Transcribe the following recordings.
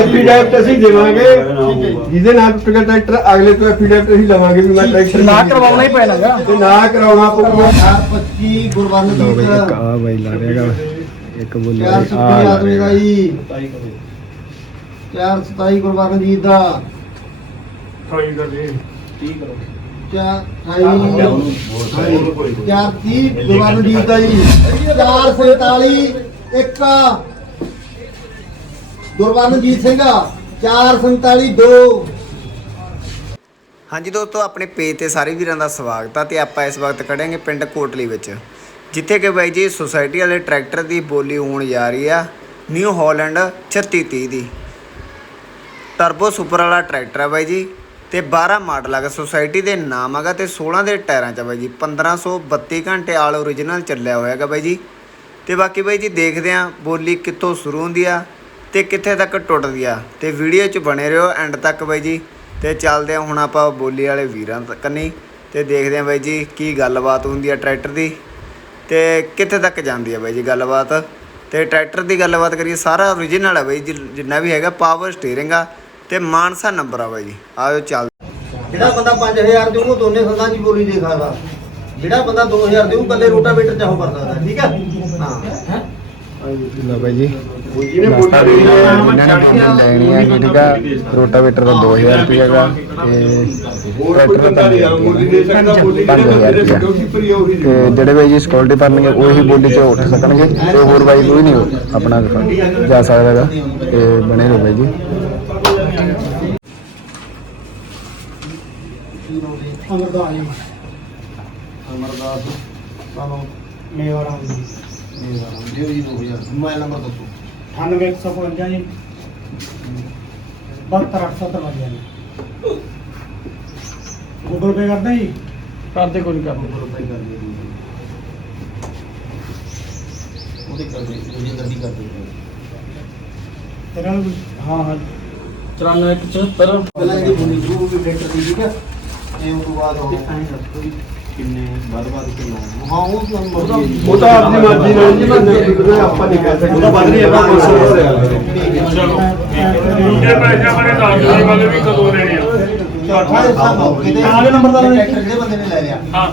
Affidavit ਅਸੀਂ ਦੇਵਾਂਗੇ। ਜਿਹਦੇ ਨਾਲ ਟਿਕਟ ਟਰੈਕਟਰ ਅਗਲੇ ਤੋਂ ਐਫੀਡੈਵਿਟ ਅਸੀਂ ਲਵਾਂਗੇ ਵੀ ਮੈਂ ਟਰੈਕਟਰ ਨਾ ਕਰਵਾਉਣਾ ਹੀ ਪੈਣਾਗਾ ਤੇ ਨਾ ਕਰਵਾਉਣਾ ਪਊਗਾ 25 ਗੁਰਬਾਨੀ ਦੀ ਇੱਕ ਆ ਬਾਈ ਲਾ ਰਿਹਾਗਾ ਇੱਕ ਬੋਲੀ ਆ ਆਦਮੀ ਦਾ ਜੀ 427 ਗੁਰਬਾਨੀ ਜੀ ਦਾ। 28 ਦਾ ਜੀ 30 ਕਰੋ। ਚਾਰ 30 ਗੁਰਬਾਨੀ ਜੀ ਦਾ ਜੀ। 447 1 ਗੁਰਵਰਨਜੀਤ ਸਿੰਘ 4472 ਹਾਂਜੀ ਦੋਸਤੋ, ਆਪਣੇ ਪੇਜ ਤੇ ਸਾਰੇ ਵੀਰਾਂ ਦਾ ਸਵਾਗਤ ਆ ਤੇ ਆਪਾਂ ਇਸ ਵਕਤ ਖੜੇਗੇ ਪਿੰਡ ਕੋਟਲੀ ਵਿੱਚ। ਜਿੱਥੇ ਕਿ ਬਾਈ ਜੀ ਸੁਸਾਇਟੀ ਵਾਲੇ ਟਰੈਕਟਰ ਦੀ ਬੋਲੀ ਹੋਣ ਜਾ ਰਹੀ ਆ ਨਿਊ ਹਾਲੈਂਡ 3630 ਦੀ। ਟਰਬੋ ਸੁਪਰ ਵਾਲਾ ਟਰੈਕਟਰ ਆ ਬਾਈ ਜੀ, ਤੇ 12 ਮਾਡਲ ਹੈਗਾ ਸੁਸਾਇਟੀ ਦੇ ਨਾਮ ਹੈਗਾ ਤੇ 16 ਦੇ ਟਾਇਰਾਂ ਚ ਆ ਬਾਈ ਜੀ 1532 ਘੰਟੇ ਆਲ origignal ਚੱਲਿਆ ਹੋਇਆ ਹੈਗਾ ਬਾਈ ਜੀ। ਤੇ ਬਾਕੀ ਬਾਈ ਜੀ, ਦੇਖਦੇ ਆ ਬੋਲੀ ਕਿੱਥੋਂ ਸ਼ੁਰੂ ਹੁੰਦੀ ਆ ਤੇ ਕਿੱਥੇ ਤੱਕ ਟੁੱਟਦੀ ਆ? ਤੇ ਵੀਡੀਓ 'ਚ ਬਣੇ ਰਹੋ ਐਂਡ ਤੱਕ ਬਾਈ ਜੀ। ਤੇ ਚੱਲਦੇ ਆ ਹੁਣ ਆਪਾਂ ਬੋਲੀ ਵਾਲੇ ਵੀਰਾਂ ਤੱਕ ਨਹੀਂ ਤੇ ਦੇਖਦੇ ਆ ਬਾਈ ਜੀ ਕੀ ਗੱਲਬਾਤ ਹੁੰਦੀ ਆ ਟਰੈਕਟਰ ਦੀ। ਤੇ ਕਿੱਥੇ ਤੱਕ ਜਾਂਦੀ ਆ ਬਾਈ ਜੀ ਗੱਲਬਾਤ? ਤੇ ਟਰੈਕਟਰ ਦੀ ਗੱਲਬਾਤ ਕਰੀਏ, ਸਾਰਾ ਓਰੀਜਨਲ ਆ ਬਾਈ ਜੀ, ਜਿੰਨਾ ਵੀ ਹੈਗਾ ਪਾਵਰ ਸਟੀਅਰਿੰਗ ਆ। ਤੇ ਮਾਨਸਾ ਨੰਬਰ ਆ ਬਾਈ ਜੀ। ਆਜੋ ਚੱਲ। ਜਿਹੜਾ ਬੰਦਾ 5000 ਦੇਊ, ਉਹ ਦੋਨੇ ਸੰਦਾਂ ਦੀ ਬੋਲੀ ਦੇ ਸਕਦਾ। ਜਿਹੜਾ ਬੰਦਾ 2000 ਦੇਊ ਕੱਲੇ ਰੋਟਾਵੇਟਰ ਚਾਹੋ ਕਰ ਸਕਦਾ, ਠੀਕ ਹੈ ਹਾਂ। ਲੋ ਬਾਈ ਜੀ। ਜਿਹਨੇ ਬੋਲੀ ਦੱਸਤਾ ਦੇਣੀ ਹੈ ਇਹਨਾਂ ਨੇ ਬੋਲੀ ਲੈਣੀ ਹੈ ਠੀਕ ਆ ਰੋਟਾਵੇਟਰ ਦਾ 2000 ਰੁਪਏ ਤੇ ਦਾ ਦੇ ਦੇ ਭਰੀ ਉਹੀ ਤੇ ਜਿਹੜੇ ਬਾਈ ਜੀ ਸਕਿਉਰਟੀ ਭਰਨਗੇ ਉਹੀ ਬੋਲੀ 'ਚ ਉੱਠ ਸਕਣਗੇ ਤੇ ਹੋਰ ਬਾਈ ਕੋਈ ਨਹੀਂ ਆਪਣਾ ਜਾ ਸਕਦਾ ਹੈਗਾ ਤੇ ਬਣੇ ਰਹੋ ਬਾਈ ਜੀ। ਅਮਰਦਾਸ। ਸਾਨੂੰ ਮੇਵਾੜਾ ਜੀ। ਦਿਓ ਜੀ 2000 ਮੋਬਾਈਲ ਨੰਬਰ ਦੱਸੋ 98155 ਜੀ 72853 ਜੀ ਗੂਗਲ ਪੇ ਕਰਦਾ ਜੀ ਕਰਦੇ ਕੋਈ ਕਰ ਰੁਪਏ ਕਰ ਦਿਓ ਉਹਦੇ ਕਰ ਦੇ ਜੀ ਗੱਡੀ ਕਰ ਦਿਓ ਤੇਰਾ ਹਾਂ ਹਾਂ 9475 ਪਹਿਲਾਂ ਇਹਦੀ ਬੋਲੀ ਸ਼ੁਰੂ ਵੀ ਟਰੈਕਟਰ ਦੀ ਠੀਕ ਹੈ ਇਹ ਉਸ ਤੋਂ ਬਾਅਦ ਉਹ ਕਿੰਨੇ ਵੱਧ ਵੱਧ ਕਿੰਨਾ ਹਾਂ? ਉਹ ਤਾਂ ਮਰਜ਼ੀ ਉਹ ਤਾਂ ਆਪਣੀ ਮਰਜ਼ੀ ਨਾਲ ਜੀ ਬੰਦੇ ਆਪਾਂ ਨਹੀਂ ਕਹਿ ਸਕਦੇ। ਉਹਦਾ ਵੱਧ ਨਹੀਂ ਹੈਗਾ 500 ਹੋ। ਰਿਹਾ ਦੂਜੇ ਪੈਸਿਆਂ ਬਾਰੇ ਦੱਸ ਦਿਓ ਮਤਲਬ ਵੀ ਕਦੋਂ ਦੇਣੇ ਆ। ਚੌਥਾ ਹਿੱਸਾ ਮੌਕੇ ਤੇ ਨਾਲੇ ਨੰਬਰ ਦਾ ਟਰੈਕਟਰ ਜਿਹੜੇ ਬੰਦੇ ਨੇ ਲੈ ਲਿਆ। ਹਾਂ।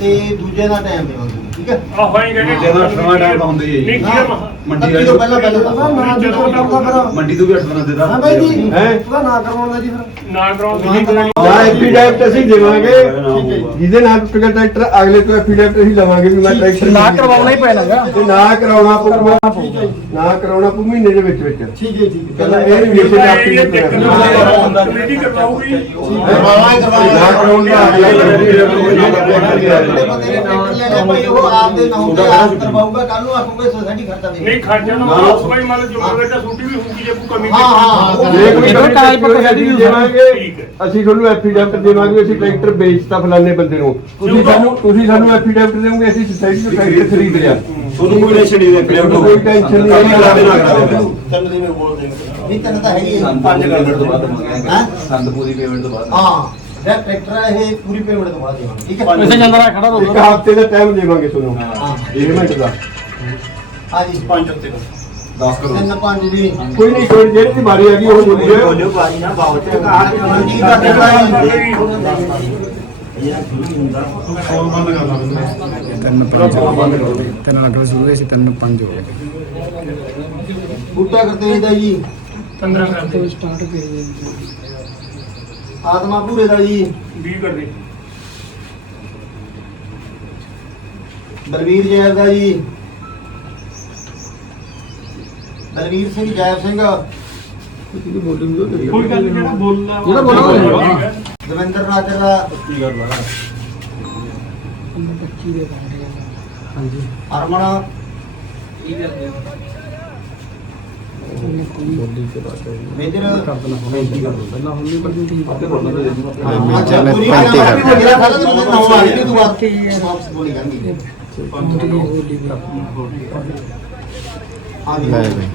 ਤੇ ਦੂਜੇ ਦਾ ਟਾਈਮ ਦੇਵਾਂਗੇ ਠੀਕ ਹੈ? ਆ ਹੋਈ ਕਹਿੰਦੇ ਜਦੋਂ ਅਠਵਾਂ ਟਾਈਮ ਹੁੰਦੀ ਹੈ ਜੀ। ਨਹੀਂ ਕੀ ਆ ਮੰਡੀ ਤੋਂ ਪਹਿਲਾਂ ਪਹਿਲਾਂ ਤਾਂ ਜਦੋਂ ਮੰਡੀ ਤੋਂ ਵੀ 8 ਦਿਨਾਂ ਦੇ ਦਾ। ਹਾਂ ਬਾਈ ਜੀ। ਹੈ? ਉਹਦਾ ਨਾ ਕਰਵਾਉਣਾ ਜੀ ਫਿਰ। ਨਾ ਕਰਾਉਣ ਦੀ ਨਹੀਂ ਨਾ ਐਫੀਡੈਵਿਟ ਅਸੀਂ ਦੇਵਾਂਗੇ। ਜਿਹਦੇ ਨਾਲ ਟੁੱਟੇਗਾ ਟਰੈਕਟਰ ਅਗਲੇ ਤੋਂ ਐਫੀਡੈਵਿਟ ਅਸੀਂ ਲਵਾਂਗੇ ਵੀ ਮੈਂ ਟਰੈਕਟਰ ਨਾ ਕਰਵਾਉਣਾ ਹੀ ਪੈਣਾਗਾ ਤੇ ਨਾ ਕਰਾਉਣਾ ਪਊਗਾ। ਨਾ ਕਰਾਉਣਾ ਪਊ ਮਹੀਨੇ ਦੇ ਵਿੱਚ ਵਿੱਚ। ਠੀਕ ਹੈ ਠੀਕ ਕਹਿੰਦਾ ਇਹ ਰਿਲੇਸ਼ਨ ਆਪਣੀ ਇਹ ਨਹੀਂ ਚੱਕਰ ਕਮੇਟੀ ਕਰਵਾਉਗੀ ਨਾ ਕਰਾਉਣ ਦਾ ਜਿਹੜੇ ਬੰਦੇ ਨੇ ਟਰੈਕਟਰ ਲੈ ਲਿਆ ਭਾਈ ਉਹ ਆਪਦੇ ਨਾਮ ਤੇ ਆਪ ਕਰਵਾਊਗਾ ਕੱਲ ਨੂੰ ਆਖੂਗੇ ਸੋਸਾਇਟੀ ਖਰਚਾ ਦੇ ਨਹੀਂ ਖਰਚਾ ਨਾ ਉਸ ਭਾਈ ਮੰਨ ਜੋ ਬੇਟਾ ਛੁੱਟੀ ਵੀ ਹੋਊਗੀ ਜੇ ਕੋਈ ਕਮੀ ਹਾਂ, ਹਾਂ। ਜੇ ਕੋਈ ਇਹਨੂੰ ਕਾਗਜ਼ ਪੱਤਰ ਅਸੀਂ ਠੀਕ ਹੈ। ਅਸੀਂ ਤੁਹਾਨੂੰ ਐਫੀਡੈਵਿਟ ਦੇਵਾਂਗੇ ਅਸੀਂ ਟਰੈਕਟਰ ਵੇਚਤਾ ਫਲਾਣੇ ਬੰਦੇ ਨੂੰ। ਤੁਸੀਂ ਸਾਨੂੰ ਤੁਸੀਂ ਸਾਨੂੰ ਐਫੀਡੈਵਿਟ ਦੇਵੋਗੇ ਅਸੀਂ ਸੋਸਾਇਟੀ ਤੋਂ ਟਰੈਕਟਰ ਖਰੀਦ ਲਿਆ। ਤੁਹਾਨੂੰ ਕੋਈ ਰਿਲੇਸ਼ਨ ਨਹੀਂ ਦੇ ਤੁਹਾਨੂੰ ਕੋਈ ਟੈਨਸ਼ਨ ਨਹੀਂ ਹੈ। ਨਹੀਂ ਤੈਨੂੰ ਤਾਂ ਹੈਗੀ ਹੈ। ਪੰਜ ਪੇਮੈਂਟ ਤੋਂ ਬਾਅਦ ਮੰਗਾਂਗੇ ਹੈਂ? ਸੰਦ ਪੂਰੀ ਪੇਮੈਂਟ ਤੋਂ ਬਾਅਦ ਹਾਂ। ਜਿਹੜਾ ਟਰੈਕਟਰ ਹੈ ਇਹ ਪੂਰੀ ਪੇਮੈਂਟ ਤੋਂ ਬਾਅਦ ਦੇਵਾਂਗੇ ਠੀਕ ਹੈ? ਪੈਸੇ ਜਾਂਦਾ ਖੜਾ ਇੱਕ ਹਫ਼ਤੇ ਦਾ ਟਾਈਮ ਦੇਵਾਂਗੇ ਤੁਹਾਨੂੰ। ਹਾਂ। ਪੇਮੈਂਟ ਦਾ। ਹਾਂ ਜੀ ਪੰਜ ਉੱਤੇ 10 ਕਰੋ। ਤਿੰਨ ਪੰਜ ਦੀ ਕੋਈ ਨਹੀਂ ਕੋਈ ਜਿਹੜੀ ਦੀ ਵਾਰੀ ਆ ਗਈ ਉਹ ਬੋਲੀ ਜਾਓ ਬਾਜੀ ਨਾ ਬਾਉ ਤੇ ਮਨਜੀਤ ਦਾ ਤਿੰਨ ਪੰਜ ਤਿੰਨ ਲੱਖ ਦਾ ਸ਼ੁਰੂ ਹੋਇਆ ਸੀ ਤਿੰਨ ਪੰਜ ਹੋ ਗਏ। ਬੂਟਾ ਕਰਦੇ ਦਾ ਜੀ। 15 ਕਰਦੇ ਸਟਾਰਟ ਕਰੀਏ ਆਤਮਾ ਪੂਰੇ ਦਾ ਜੀ। 20 ਕਰਦੇ ਬਲਵੀਰ ਜੈਲ ਦਾ ਜੀ। ਬਲਵੀਰ ਸਿੰਘ ਜੈਬ ਸਿੰਘ। ਕੋਈ ਗੱਲ ਨੀ, ਜਿਹੜਾ ਬੋਲਦਾ ਜਿਹੜਾ ਬੋਲਦਾ ਦਵਿੰਦਰ ਨਾਜਰ ਦਾ ਹਾਂਜੀ। ਹਰਮਨ। ਬੋਲੀ ਕੇ ਬਾਅਦ ਮੇਜਰ। ਕਰ ਦੇਣਾ ਹੁਣ ਕੀ ਕਰ ਦੋ। ਪਹਿਲਾਂ ਹੁਣ ਨਹੀਂ ਬਣੀ ਠੀਕ ਅੱਛਾ ਮੈਂ ਪੂਰੀ ਪੈਂਤੀ ਕਰ ਮੇਰਾ ਸਾਰਾ ਦਿਨ ਨਾਮ ਆ ਰਹੀ ਤੂੰ ਬਾਤ ਵਾਪਸ ਬੋਲੀ ਕਰਨੀ ਹਾਂ ਜੀ ਲੈ ਬਈ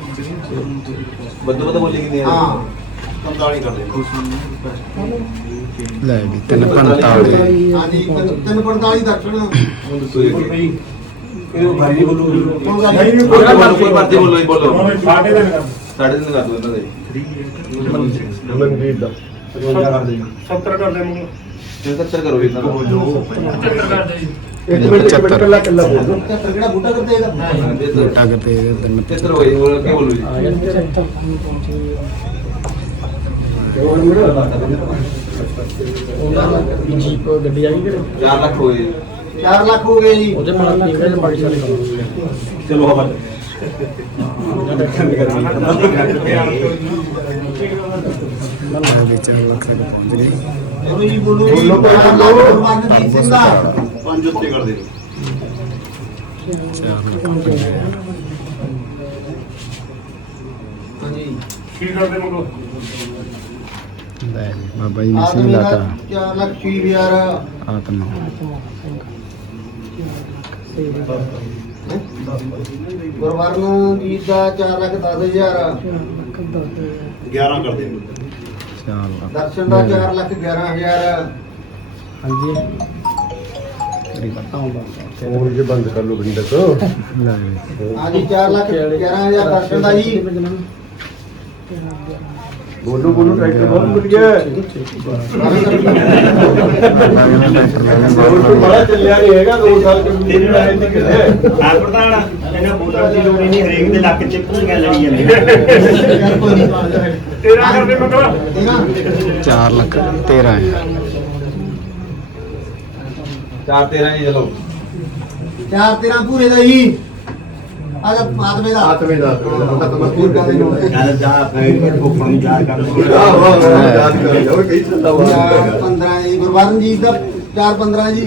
ਬੱਦੋ ਬੱਦੋ ਬੋਲੀ ਕਿੰਨੀ ਹਾਂ। 45 ਕਰ ਦੇ ਲੈ ਵੀ ਤਿੰਨ ਪੰਤਾਲੀ ਹਾਂ ਜੀ ਤਿੰਨ- ਤਿੰਨ 45 ਦਰਸ਼ਨ ਹੁਣ ਦੱਸੋ ਇਹ ਇਹ ਭਾਈ ਨਹੀਂ। ਬੋਲੂ ਨਹੀਂ, ਨਹੀਂ। ਕੋਈ ਮਰਜ਼ੀ ਬੋਲੋ ਜੀ ਬੋਲੋ। ਸਾਡੇ ਦਾ ਕਰ ਸਾਡੇ ਦਿਨ ਕਰ ਦੋ ਇਹਨਾਂ ਦੇ। ਮਨਜੀਤ ਦਾ। 55 ਕਰ ਦੇ 70 ਕਰ ਦੇ ਮੈਨੂੰ 73 ਕਰੋ ਇਹਨਾਂ ਦਾ। 75 ਕਰ ਦੇ ਇੱਕ ਮਿੰਟ ਇੱਕ ਮਿੰਟ ਕੱਲਾ ਕੱਲਾ ਬੋਲ। ਚੱਕਰ ਕਿਹੜਾ ਬੂਟਾ ਕਰਦੇ ਇਹਦਾ ਤੇ ਇਹਦੇ ਤਿੰਨ 73 ਹੋਏ ਹੋਰ ਕੀ ਬੋਲੂ ਜੀ? ਜੀਪ ਗੱਡੀ ਆਈ ਕਿਹੜੇ 4 ਲੱਖ ਹੋਏ। 4 ਲੱਖ ਹੋ ਗਏ ਜੀ। ਉਹਦੇ ਲੱਗ ਰਿਹਾ ਬਾੜੀ ਸਾਰੇ ਚਲੋ ਹਵਾ ਮਹੱਲਾ ਦੇ ਵਿੱਚ ਲੱਖ ਤੱਕ ਪਹੁੰਚ ਗਏ ਬੋਲੋ ਭਾਈ ਬੋਲੋ ਪੰਜ ਉੱਤੇ ਕਰ ਦੇ ਕੀ ਕਰਦੇ ਮਗੋ ਲੈ ਬਾਬਾ ਜੀ ਨੇ ਸਿੰਘ ਲਾਤਾ 4 ਲੱਖ 20000 ਆਤਮਾ ਗੁਰਵਰਨ ਜੀ ਦਾ 4 ਲੱਖ 10000 11 ਕਰਦੇ 4 ਲੱਖ। ਦਰਸ਼ਨ ਦਾ 4 ਲੱਖ 11000 ਹਾਂਜੀ। ਤੇਰੀ ਬਤਾਉਂਦਾ ਹੋਰ ਜੇ ਬੰਦ ਕਰ ਲੋ ਬਿੰਦ ਤੱਕ ਹਾਂਜੀ 4 ਲੱਖ 11000 ਦਰਸ਼ਨ ਦਾ ਜੀ। ਬੋਲੋ ਬੋਲੋ ਟਰੈਕਟਰ ਬਹੁਤ ਵਧੀਆ ਹੈ। ਟਰੈਕਟਰ ਬੜਾ ਚੱਲਿਆ ਨਹੀਂ ਹੈਗਾ 2 ਸਾਲ ਕੇ ਵੀ ਆਏ ਸੀ ਕਿਤੇ। ਆ ਪ੍ਰਧਾਨ ਇਹਨਾਂ ਬੋਲਣ ਦੀ ਲੋੜ ਹੀ ਨਹੀਂ ਹਰੇਕ ਦੇ ਲੱਕ 'ਚ ਭੂੰਗਾ ਲੜੀ ਜਾਂਦੇ ਤੇਰਾ ਕਰਦੇ ਇਹਨਾਂ ਚਾਰ ਲੱਖ 13 ਹੈ 4 13 ਜੀ ਚਲੋ। 4 13 ਪੂਰੇ ਦਾ ਦਾ ਆਤਮੇ ਦਾ। ਆਤਮਾ ਪੂਰ ਕਰ ਦੇ ਗੱਲ ਜਾ ਫੇਰ ਕੇ ਫੁੱਫੜ ਨੂੰ ਯਾਦ ਕਰ। ਵਾਹ ਵਾਹ ਵਾਹ ਯਾਦ ਕਰ ਜਾਓ ਕਈ ਸੱਤਾ ਚਾਰ ਵਾ 15 ਜੀ ਗੁਰਵਰਨ ਜੀ ਦਾ 4 15 ਜੀ।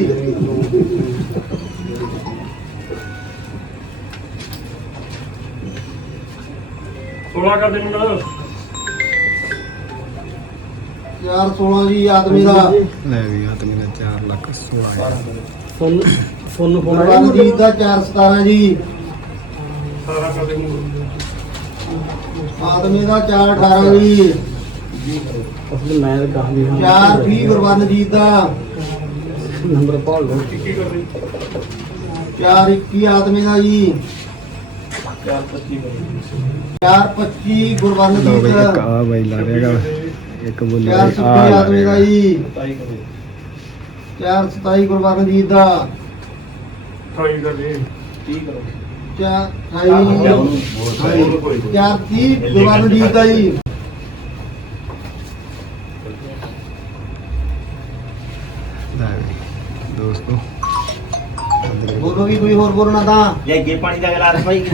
ਸੋਲਾ ਕਰਦੇ ਮੈਨੂੰ 4 16 ਜੀ ਆਦਮੀ ਦਾ। ਲੈ ਵੀ ਆਤਮੇ ਦਾ 4 ਲੱਖ 16 ਹੈ ਫੋਨ ਫੋਨ ਫੋਨ ਜੀ ਦਾ 4 17 ਜੀ। ਆਦਮੀ ਦਾ 4 18 ਜੀ ਅਸਲ ਮੈਂ ਤਾਂ ਕਹਾਂ ਵੀ 4 20 ਗੁਰਵਰਨ ਜੀ ਦਾ। ਨੰਬਰ ਪਾਲ ਲਓ ਕੀ ਕਰਦੇ 4 21 ਆਦਮੀ ਦਾ ਜੀ। 4 25 ਗੁਰਵਰਨ ਲੋ ਜੀ ਬਈ ਇੱਕ ਦਾ ਆ ਬਾਈ ਲਾ ਰਿਹਾਗਾ ਇੱਕ ਬੋਲਿਆ 4 ਆ 26 ਲਾ ਆਦਮੀ ਦਾ ਜੀ। 4 27 ਗੁਰਵਰਨ ਜੀ ਦਾ। ਠਾਈ ਕਰਦੇ 4 4 30 ਗੁਰਵਰਨ ਜੀ ਦਾ ਜੀ ਲੈ ਵੀ ਦੋਸਤੋ। ਬੋਲੋ ਵੀ ਕੋਈ ਹੋਰ ਬੋਲਣਾ ਤਾਂ। ਜੇ ਅੱਗੇ ਪਾਣੀ ਦਾ ਗਲਾਸ ਭਾਈ।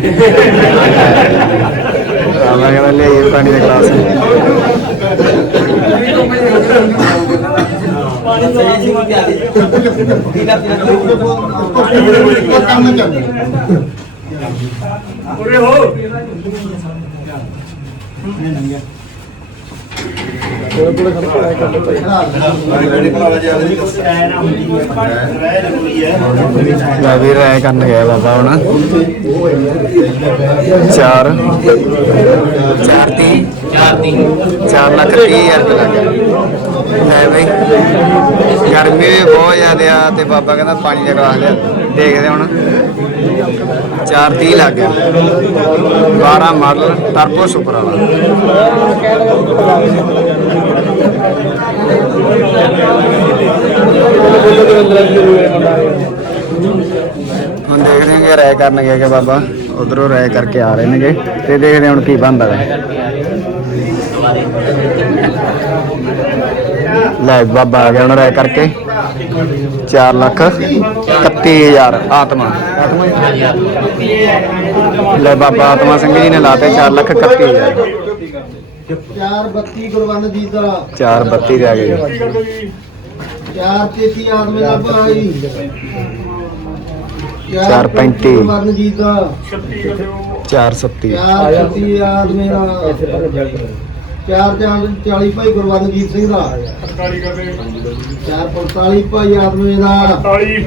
ਆਵਾ ਕਹਿੰਦਾ ਲੈ ਇਹ ਪਾਣੀ ਦਾ ਗਲਾਸ। ਕੰਮ ਚੱਲ ਉਰੇ ਹੋ। ਰੈਡੀ ਭਰਾਵਾ ਜੀ ਆਦੇ ਐ ਨਾ ਹੁੰਦੀ ਹੈ ਰਹਿ ਰਹੀ ਹੈ ਲੈ ਵੀ ਰਾਇ ਕਰਨ ਗਿਆ ਬਾਬਾ ਹੁਣ। ਚਾਰ। ਚਾਰ ਤੀ ਚਾਰ ਤੀ 4 ਲੱਖ 30 ਹਜ਼ਾਰ ਰੁਪਏ ਲੱਗ ਹੈ ਬਈ। ਗਰਮੀ ਵੀ ਬਹੁਤ ਜ਼ਿਆਦਾ ਆ ਤੇ ਬਾਬਾ ਕਹਿੰਦਾ ਪਾਣੀ ਦਾ ਗਲਾਸ ਲਿਆ। ਦੇਖਦੇ ਹੁਣ। 4 30 ਲੱਗ ਗਿਆ 12 ਮਾਡਲ, ਟਰਬੋ ਸੁਪਰ ਵਾਲਾ। ਹੁਣ ਦੇਖਦੇ ਹਾਂ ਕਿ ਰਾਇ ਕਰਨ ਗਏ ਕਿ ਬਾਬਾ ਉਧਰੋਂ ਰਾਇ ਕਰਕੇ ਆ ਰਹੇ ਨੇਗੇ ਤੇ ਦੇਖਦੇ ਹੁਣ ਕੀ ਬਣਦਾ ਹੈ ਲੈ ਬਾਬਾ ਆ ਗਿਆ ਹੁਣ ਰਾਇ ਕਰਕੇ। 4 ਲੱਖ 31000 ਆਤਮਾ ਆਤਮਾ। ਲੈ ਬਾਬਾ ਆਤਮਾ ਸਿੰਘ ਜੀ ਨੇ ਲਾਤੇ 4 ਲੱਖ 31000 4 32 ਗੁਰਵਰਨ ਜੀ ਦਾ। 4 32 ਦੇ ਆ ਗਏ ਜੀ। ਕੀ ਕਰਦੇ ਜੀ 4 33 ਆਦਮੀ ਦਾ ਭਾਈ। ਚਾਰ ਪੈਂਤੀ। ਗੁਰਵਰਨ ਜੀ ਦਾ। 36 ਕਰਦੇ ਹੋ 4 37 4 33 ਆਦਮੀ ਦਾ। 4 40 ਭਾਈ ਗੁਰਵਰਨਜੀਤ ਸਿੰਘ ਦਾ। ਸਰਕਾਰੀ ਕਰਦੇ 4 45 ਭਾਈ ਆਦਮੀ ਦਾ। 40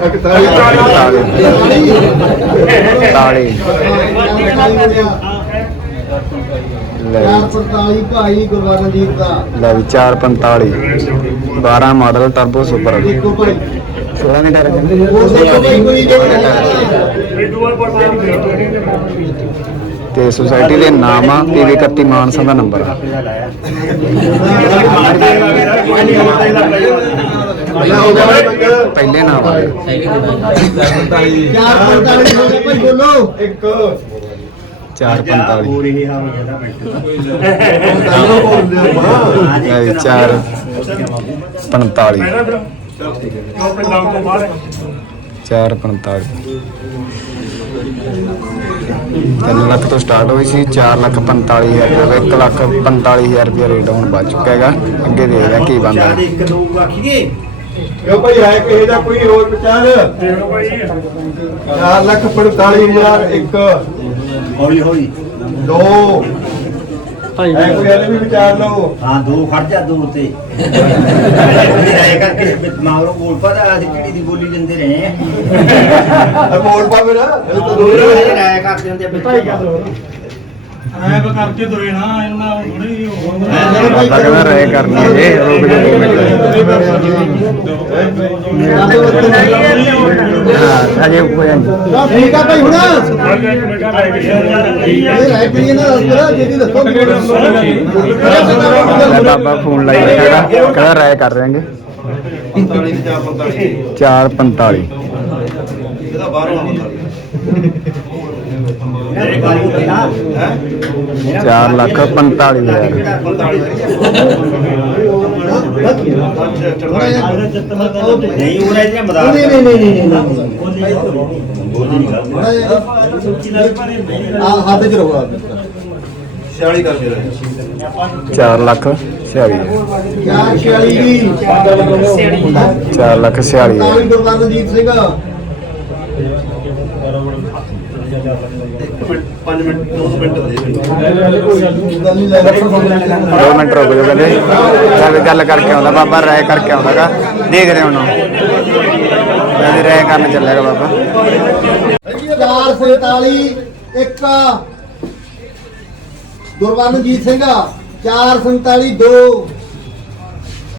ਤਾਲੀ ਲੈ 445 ਭਾਈ ਗੁਰਵਰਨਜੀਤ ਦਾ। ਲੈ ਵੀ 445 12 ਮਾਡਲ ਟਰਬੋ ਸੁਪਰ ਦੇਖੋ ਭਾਈ। 16 ਦੇ ਟਾਇਰ ਕਹਿੰਦੇ ਉਹ ਦੇਖੋ ਭਾਈ ਕੋਈ ਜਿਹੜਾ ਇਹ ਦੂਆ ਪਰਸਾ ਨਹੀਂ ਦੇ ਤੇ ਸੁਸਾਇਟੀ ਦੇ ਨਾਮ ਆ ਪੀਵੀ 31 ਮਾਨਸਾ ਦਾ ਨੰਬਰ ਆ। ਪਹਿਲੇ ਨਾਮ ਆ। ਚਾਰ ਪੰਤਾਲੀ ਹੋ ਗਏ ਭਾਈ ਬੋਲੋ। ਇੱਕ 445 ਪੂਰੀ ਹੀ ਹਾਲ ਜਿਹੜਾ ਬੈਠਾ ਇਹ ਵੀ ਚਾਰ 45 ਚਾਰ 45 ਤਿੰਨ ਲੱਖ ਤੋਂ ਸਟਾਰਟ ਹੋਈ ਸੀ 4 ਲੱਖ 45 ਹਜ਼ਾਰ ਰੁਪਏ 1 ਲੱਖ 45 ਹਜ਼ਾਰ ਰੁਪਏ ਰੇਟ ਹੁਣ ਵੱਜ ਚੁੱਕਾ ਹੈਗਾ। ਅੱਗੇ ਦੇਖਦੇ ਕੀ ਬਣਦਾ ਇੱਕ ਦੋ ਆਖੀਏ ਕਿਉਂ ਭਾਈ ਹੈ। ਕਿਸੇ ਦਾ ਕੋਈ ਹੋਰ ਵਿਚਾਰ 4 ਲੱਖ 45000 ਇੱਕ। ਹੌਲੀ ਹੌਲੀ। ਦੋ ਹੈ ਕੋਈ ਹਲੇ ਵੀ ਵਿਚਾਰ ਲਓ। ਹਾਂ ਦੋ ਖੜ ਜਾ ਦੋ ਤੇ ਰਾਏ ਕਰਕੇ ਮਾਰੋ ਬੋਲ ਪਾ ਅੱਜ ਕਿਹੜੀ ਦੀ ਬੋਲੀ ਦਿੰਦੇ ਰਹੇ ਆ? ਮੋੜ ਪਾ ਮੇਰਾ ਦੋ ਰਾਏ ਕਰਦੇ ਹੁੰਦੇ ਐ ਕਰਕੇ ਦੁਰੇ ਨਾ ਇਹਨਾਂ ਥੋੜੀ ਬਾਬਾ ਕਹਿੰਦਾ ਰਾਏ ਕਰਨੀ ਜੇ ਰੁਕ ਜਾ ਦੋ ਮਿੰਟ। ਹਾਂ ਅਜੇ ਨਹੀਂ। ਠੀਕ ਆ ਭਾਈ ਹੁਣ ਇਹ ਰਾਇ ਪੀਏ ਨਾ ਦੱਸ ਜਿਹੜੀ ਦੱਸੋ ਬਾਬਾ ਫੋਨ ਲਾਈ ਬੈਠਾ ਕਹਿੰਦਾ ਰਾਏ ਕਰ ਰਹੇਗੇ 45 ਦੀ 445 ਇਹਦਾ ਬਾਹਰੋਂ ਆਉਂਦਾ 4 ਲੱਖ 45 ਹਜ਼ਾਰ। ਨਹੀਂ ਉਹ ਰਹਿ ਮਦਾਰ ਨਹੀਂ ਨਹੀਂ ਨਹੀਂ ਨਹੀਂ ਨਹੀਂ ਨਹੀਂ ਆ ਹੱਥ ਚ ਰਹੋ 46 ਕਰ ਮੇਰਾ 4 ਲੱਖ 46 ਚਾਰ 46 ਦੀ 4 ਲੱਖ 46 ਤਾਲੀ ਸਿੰਘ। 5 ਮਿੰਟ 2 ਮਿੰਟ ਦੇ 2 ਮਿੰਟ ਰੁਕ ਜਾਓ ਕਹਿੰਦੇ ਚੱਲ ਗੱਲ ਕਰਕੇ ਆਉਂਦਾ ਬਾਬਾ ਰਾਏ ਕਰਕੇ ਆਉਂਦਾਗਾ। ਦੇਖਦੇ ਹੁਣ। ਕਹਿੰਦੇ ਰਾਏ ਕਰਨ ਚੱਲੇਗਾ ਬਾਬਾ। 447 ਇੱਕ। ਗੁਰਵਰਨਜੀਤ ਸਿੰਘ 447 ਦੋ।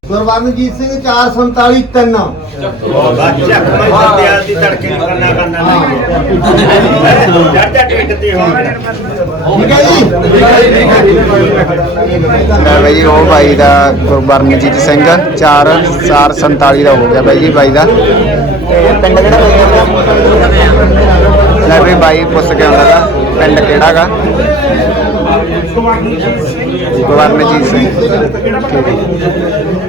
ਗੁਰਵਰਨਜੀਤ ਸਿੰਘ 447 ਤਿੰਨ। ਬੱਚਾ ਕਮਾਈ ਬੰਦੇ ਆ ਦੀ ਤੜਕੇ ਨੂੰ ਕਰਨਾ ਕਰਨਾ ਨਹੀਂ ਜੜ ਟਿਕ ਤੇ ਹੁਣ ਠੀਕ ਹੈ ਜੀ? ਬਾਈ ਉਹ ਬਾਈ ਦਾ ਗੁਰਬਰਨਜੀਤ ਸਿੰਘ 4 447 ਦਾ ਹੋ ਗਿਆ ਬਾਈ ਜੀ ਬਾਈ ਦਾ। ਤੇ ਪਿੰਡ ਕਿਹੜਾ ਬਾਈ ਲੈ ਬਈ ਬਾਈ ਪੁੱਛ ਕੇ ਆਉਂਦਾਗਾ ਪਿੰਡ ਕਿਹੜਾਗਾ ਗੁਰਬਰਨਜੀਤ ਸਿੰਘ। ਠੀਕ ਹੈ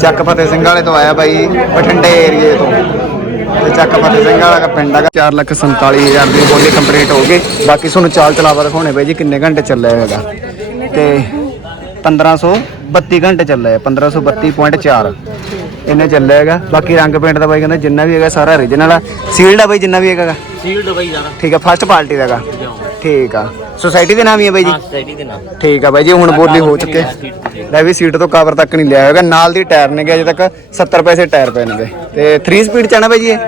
ਚੱਕ ਫਤਿਹ ਸਿੰਘ ਵਾਲੇ ਤੋਂ ਆਇਆ ਬਾਈ ਬਠਿੰਡੇ ਏਰੀਏ ਤੋਂ। ਤੇ ਚੱਕ ਫਤਿਹ ਸਿੰਘ ਵਾਲਾ ਦਾ ਪਿੰਡ ਹੈਗਾ। 4 ਲੱਖ 47 ਹਜ਼ਾਰ ਦੀ ਬੋਲੀ ਕੰਪਲੀਟ ਹੋ ਗਈ। ਬਾਕੀ ਤੁਹਾਨੂੰ ਚਾਲ ਚਲਾਵਾ ਦਿਖਾਉਣੇ ਬਾਈ ਜੀ ਕਿੰਨੇ ਘੰਟੇ ਚੱਲਿਆ ਹੈਗਾ। ਤੇ 1532 ਘੰਟੇ ਚੱਲਿਆ ਹੈ 1532.4 ਇਹਨੇ ਚੱਲਿਆ ਹੈਗਾ। ਬਾਕੀ ਰੰਗ ਪੇਂਟ ਦਾ ਬਾਈ ਕਹਿੰਦਾ ਜਿੰਨਾ ਵੀ ਹੈਗਾ ਸਾਰਾ origignal ਆ। ਸੀਲਡ ਆ ਬਾਈ ਜਿੰਨਾ ਵੀ ਹੈਗਾ ਸੀਲਡ ਬਾਈ ਜਾਣਾ ਠੀਕ ਆ ਫਸਟ ਪਾਰਟੀ ਦਾ ਹੈਗਾ। ਠੀਕ ਆ। ਸੁਸਾਇਟੀ ਦੇ ਨਾਮ ਹੀ ਹੈ ਬਾਈ ਜੀ? ਸੋਸਾਇਟੀ ਦੇ ਨਾਲ ਠੀਕ ਆ ਬਾਈ ਜੀ ਹੁਣ ਬੋਲੀ ਹੋ ਚੁੱਕੇ ਲੈ ਵੀ ਸੀਟ ਤੋਂ ਕਵਰ ਤੱਕ ਨਹੀਂ ਲਿਆ ਹੋਏਗਾ ਨਾਲ ਦੀ ਟਾਇਰ ਨੇ ਅਜੇ ਤੱਕ 70 ਪੈਸੇ ਟਾਇਰ ਪਏ ਨੇਗੇ। ਤੇ 3 ਸਪੀਡ ਚ ਆਣਾ ਬਾਈ ਜੀ ਇਹ?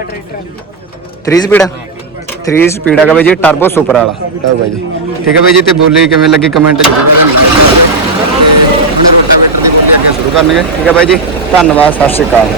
3 ਸਪੀਡ 3 ਸਪੀਡ ਹੈਗਾ ਬਾਈ ਜੀ ਟਰਬੋ ਸੁਪਰ ਵਾਲਾ। ਲਓ ਬਾਈ ਜੀ। ਠੀਕ ਹੈ ਬਾਈ ਜੀ ਤੇ ਬੋਲੀ ਕਿਵੇਂ ਲੱਗੀ ਕਮੈਂਟ ਜ਼ਰੂਰ ਕਰਨਗੇ। ਠੀਕ ਹੈ ਬਾਈ ਜੀ ਧੰਨਵਾਦ ਸਤਿ ਸ਼੍ਰੀ ਅਕਾਲ।